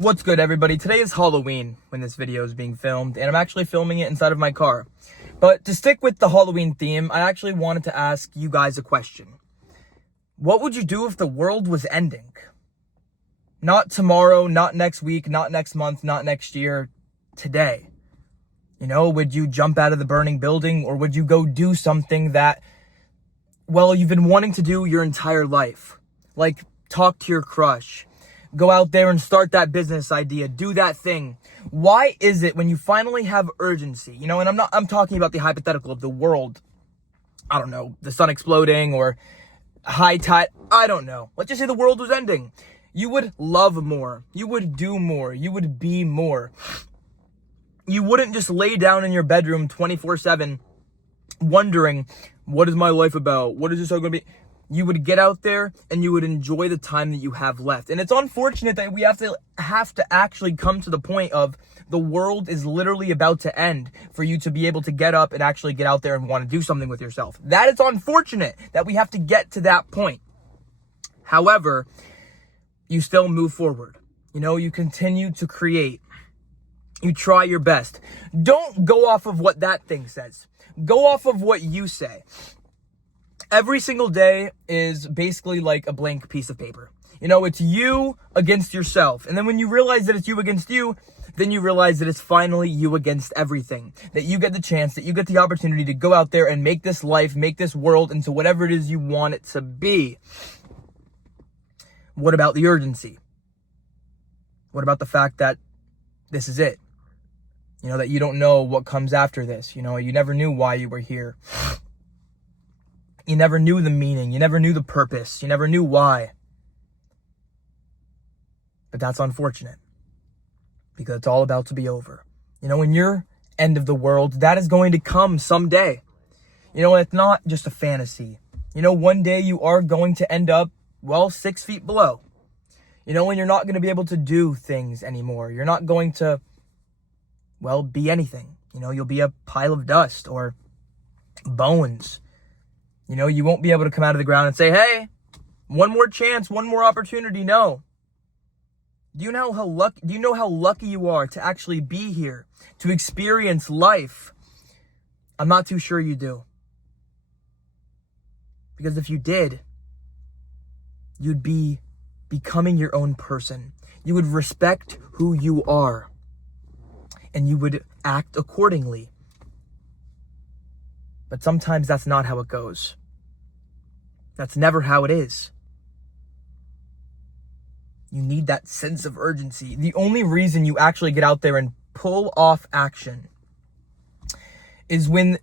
What's good, everybody? Today is Halloween when this video is being filmed, and I'm actually filming it inside of my car. But to stick with the Halloween theme, I actually wanted to ask you guys a question. What would you do if the world was ending? Not tomorrow, not next week, not next month, not next year, today. Would you jump out of the burning building, or would you go do something that, well, you've been wanting to do your entire life? Like, talk to your crush. Go out there and start that business idea. Do that thing. Why is it when you finally have urgency, and I'm talking about the hypothetical of the world, I don't know, the sun exploding or high tide, I don't know. Let's just say the world was ending. You would love more. You would do more. You would be more. You wouldn't just lay down in your bedroom 24/7 wondering, what is my life about? What is this all going to be? You would get out there and you would enjoy the time that you have left. And it's unfortunate that we have to actually come to the point of the world is literally about to end for you to be able to get up and actually get out there and want to do something with yourself. That is unfortunate that we have to get to that point. However, you still move forward. You continue to create. You try your best. Don't go off of what that thing says. Go off of what you say. Every single day is basically like a blank piece of paper. It's you against yourself. And then when you realize that it's you against you, then you realize that it's finally you against everything. That you get the chance, that you get the opportunity to go out there and make this life, make this world into whatever it is you want it to be. What about the urgency? What about the fact that this is it? That you don't know what comes after this. You never knew why you were here. You never knew the meaning. You never knew the purpose. You never knew why. But that's unfortunate. Because it's all about to be over. In your end of the world, that is going to come someday. It's not just a fantasy. One day you are going to end up, 6 feet below. When you're not going to be able to do things anymore. You're not going to, be anything. You'll be a pile of dust or bones. You won't be able to come out of the ground and say, hey, one more chance, one more opportunity. No. Do you know how lucky you are to actually be here, to experience life? I'm not too sure you do. Because if you did, you'd be becoming your own person. You would respect who you are. And you would act accordingly. But sometimes that's not how it goes. That's never how it is. You need that sense of urgency. The only reason you actually get out there and pull off action is when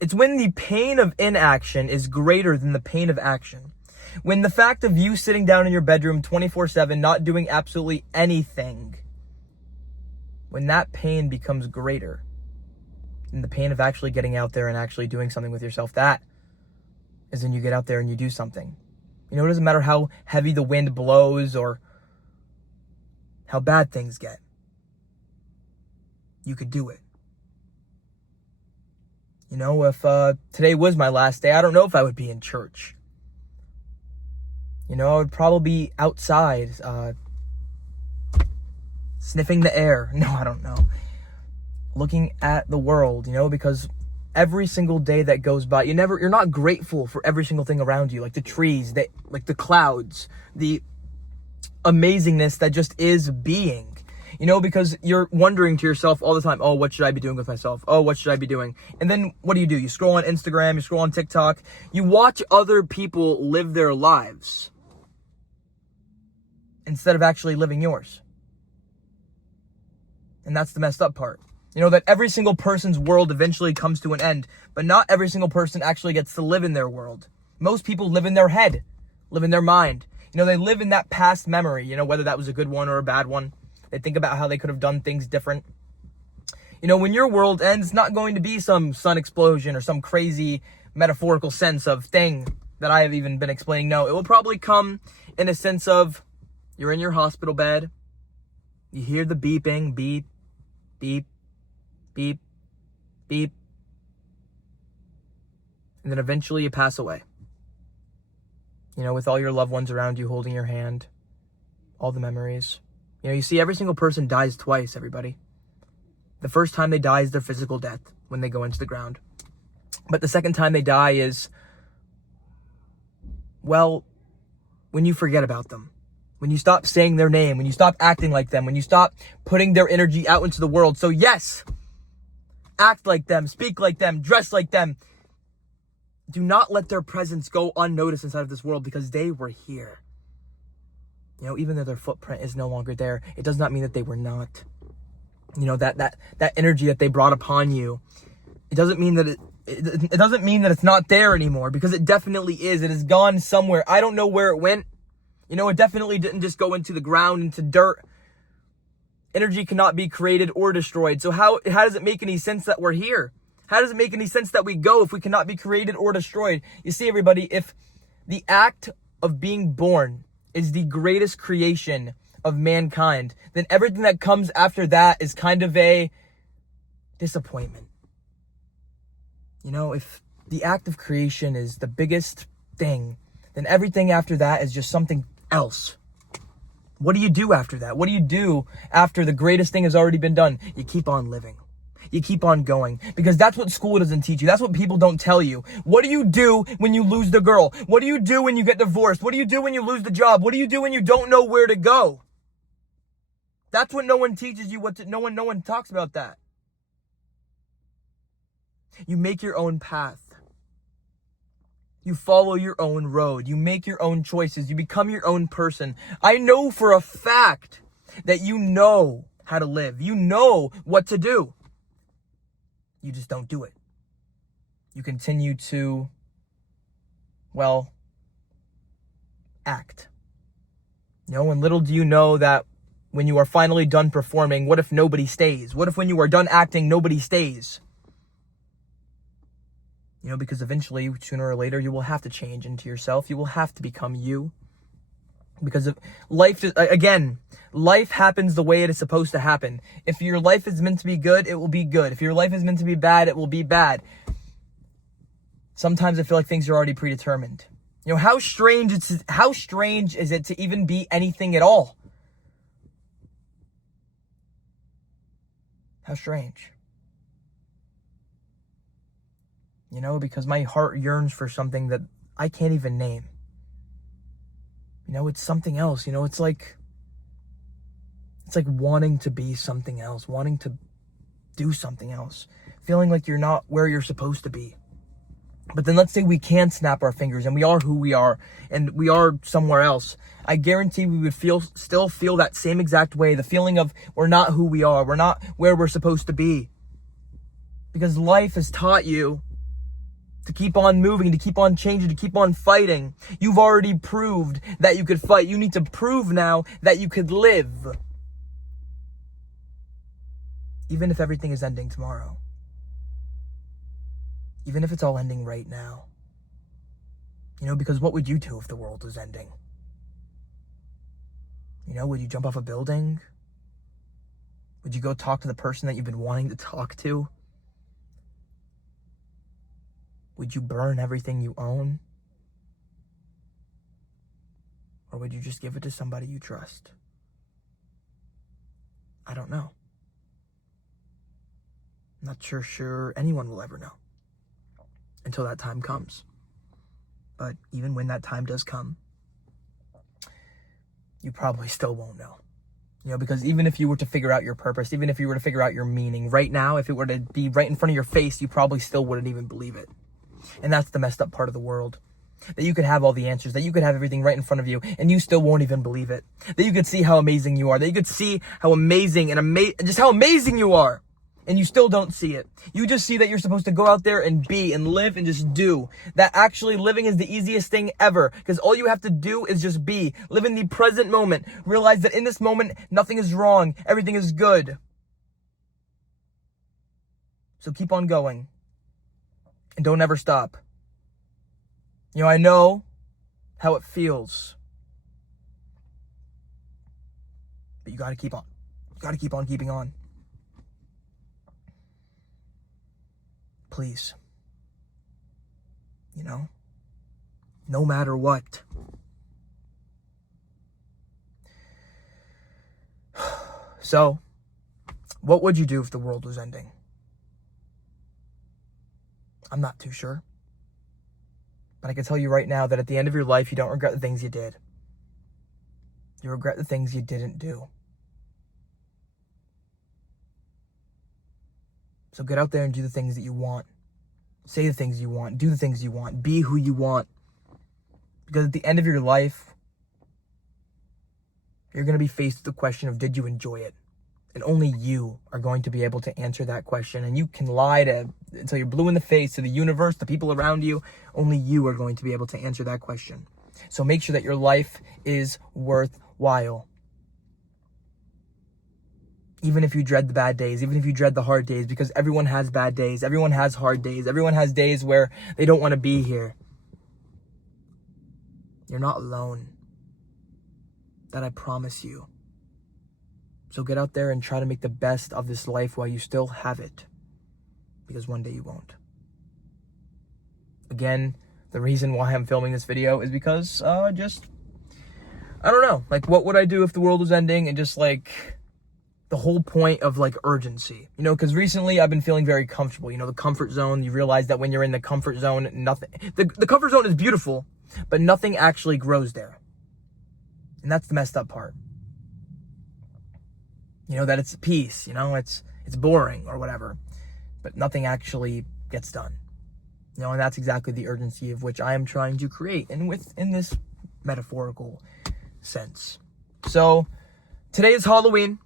the pain of inaction is greater than the pain of action. When the fact of you sitting down in your bedroom 24/7, not doing absolutely anything, when that pain becomes greater than the pain of actually getting out there and actually doing something with yourself, that is when you get out there and you do something. It doesn't matter how heavy the wind blows or how bad things get. You could do it. If today was my last day, I don't know if I would be in church. I would probably be outside, sniffing the air. No, I don't know. Looking at the world, because every single day that goes by, you're not grateful for every single thing around you, like the trees, like the clouds, the amazingness that just is being, because you're wondering to yourself all the time, oh, what should I be doing with myself? Oh, what should I be doing? And then what do? You scroll on Instagram, you scroll on TikTok, you watch other people live their lives instead of actually living yours. And that's the messed up part. That every single person's world eventually comes to an end, but not every single person actually gets to live in their world. Most people live in their head, live in their mind. They live in that past memory, whether that was a good one or a bad one. They think about how they could have done things different. When your world ends, it's not going to be some sun explosion or some crazy metaphorical sense of thing that I have even been explaining. No, it will probably come in a sense of you're in your hospital bed. You hear the beeping, beep, beep, beep, beep. And then eventually you pass away. With all your loved ones around you holding your hand, all the memories. You know, you see, every single person dies twice, everybody. The first time they die is their physical death when they go into the ground. But the second time they die is, well, when you forget about them. When you stop saying their name, when you stop acting like them, when you stop putting their energy out into the world. So yes, act like them, speak like them, dress like them. Do not let their presence go unnoticed inside of this world, because they were here. You know, even though their footprint is no longer there, it does not mean that they were not. You know, that energy that they brought upon you, it doesn't mean that it doesn't mean that it's not there anymore, because it definitely is. It has gone somewhere. I don't know where it went. You know, it definitely didn't just go into the ground, into dirt. Energy cannot be created or destroyed. So how does it make any sense that we're here? How does it make any sense that we go if we cannot be created or destroyed? You see, everybody, if the act of being born is the greatest creation of mankind, then everything that comes after that is kind of a disappointment. You know, if the act of creation is the biggest thing, then everything after that is just something else. What do you do after that? What do you do after the greatest thing has already been done? You keep on living. You keep on going, because that's what school doesn't teach you. That's what people don't tell you. What do you do when you lose the girl? What do you do when you get divorced? What do you do when you lose the job? What do you do when you don't know where to go? That's what no one teaches you. No one talks about that. You make your own path. You follow your own road. You make your own choices. You become your own person. I know for a fact that you know how to live. You know what to do. You just don't do it. You continue to, well, act. You know, and little do you know that when you are finally done performing, what if nobody stays? What if when you are done acting, nobody stays? You know, because eventually, sooner or later, you will have to change into yourself. You will have to become you. Because of life, again, life happens the way it is supposed to happen. If your life is meant to be good, it will be good. If your life is meant to be bad, it will be bad. Sometimes I feel like things are already predetermined. You know, how strange is it to even be anything at all? How strange. You know, because my heart yearns for something that I can't even name. You know, it's something else. You know, it's like wanting to be something else, wanting to do something else, feeling like you're not where you're supposed to be. But then let's say we can snap our fingers and we are who we are and we are somewhere else. I guarantee we would still feel that same exact way. The feeling of we're not who we are. We're not where we're supposed to be. Because life has taught you to keep on moving, to keep on changing, to keep on fighting. You've already proved that you could fight. You need to prove now that you could live. Even if everything is ending tomorrow. Even if it's all ending right now. You know, because what would you do if the world was ending? You know, would you jump off a building? Would you go talk to the person that you've been wanting to talk to? Would you burn everything you own? Or would you just give it to somebody you trust? I don't know. I'm not sure anyone will ever know until that time comes. But even when that time does come, you probably still won't know. You know, because even if you were to figure out your purpose, even if you were to figure out your meaning right now, if it were to be right in front of your face, you probably still wouldn't even believe it. And that's the messed up part of the world. That you could have all the answers, that you could have everything right in front of you, and you still won't even believe it. That you could see how amazing you are, that you could see how amazing and just how amazing you are, and you still don't see it. You just see that you're supposed to go out there and be and live and just do. That actually living is the easiest thing ever, because all you have to do is just be. Live in the present moment. Realize that in this moment, nothing is wrong. Everything is good. So keep on going. And don't ever stop. You know, I know how it feels. But you gotta keep on. You gotta keep on keeping on. Please. You know? No matter what. So, what would you do if the world was ending? I'm not too sure. But I can tell you right now that at the end of your life, you don't regret the things you did. You regret the things you didn't do. So get out there and do the things that you want. Say the things you want. Do the things you want. Be who you want. Because at the end of your life, you're going to be faced with the question of, did you enjoy it? And only you are going to be able to answer that question. And you can lie until you're blue in the face to the universe, the people around you. Only you are going to be able to answer that question. So make sure that your life is worthwhile. Even if you dread the bad days, even if you dread the hard days, because everyone has bad days. Everyone has hard days. Everyone has days where they don't want to be here. You're not alone. That I promise you. So get out there and try to make the best of this life while you still have it. Because one day you won't. Again, the reason why I'm filming this video is because, I don't know. Like, what would I do if the world was ending? And just, like, the whole point of, like, urgency. You know, because recently I've been feeling very comfortable. You know, the comfort zone. You realize that when you're in the comfort zone, nothing... The comfort zone is beautiful, but nothing actually grows there. And that's the messed up part. You know, that it's peace, you know, it's boring or whatever, but nothing actually gets done. You know, and that's exactly the urgency of which I am trying to create in this metaphorical sense. So today is Halloween.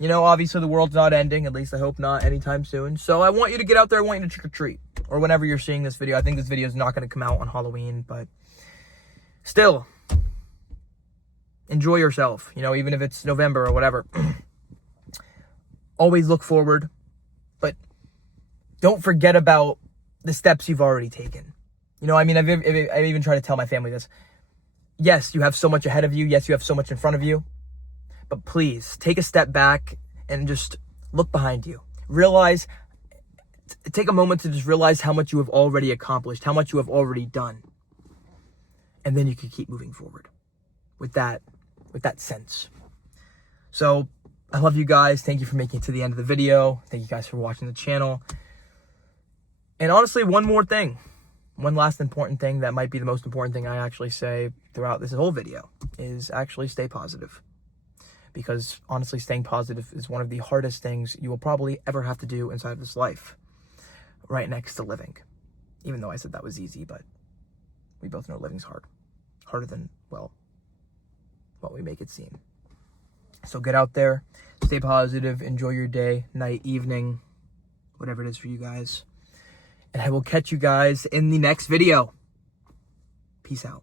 You know, obviously the world's not ending, at least I hope not anytime soon. So I want you to get out there, I want you to trick or treat, or whenever you're seeing this video. I think this video is not going to come out on Halloween, but still, enjoy yourself, you know, even if it's November or whatever. Always look forward, but don't forget about the steps you've already taken. You know, I mean, I've even tried to tell my family this. Yes, you have so much ahead of you. Yes, you have so much in front of you. But please, take a step back and just look behind you. Take a moment to just realize how much you have already accomplished, how much you have already done. And then you can keep moving forward with that sense. So, I love you guys. Thank you for making it to the end of the video. Thank you guys for watching the channel. And honestly, one last important thing that might be the most important thing I actually say throughout this whole video is actually stay positive. Because honestly, staying positive is one of the hardest things you will probably ever have to do inside of this life. Right next to living. Even though I said that was easy, but we both know living's hard. Harder than, well, what we make it seem. So get out there, stay positive, enjoy your day, night, evening, whatever it is for you guys. And I will catch you guys in the next video. Peace out.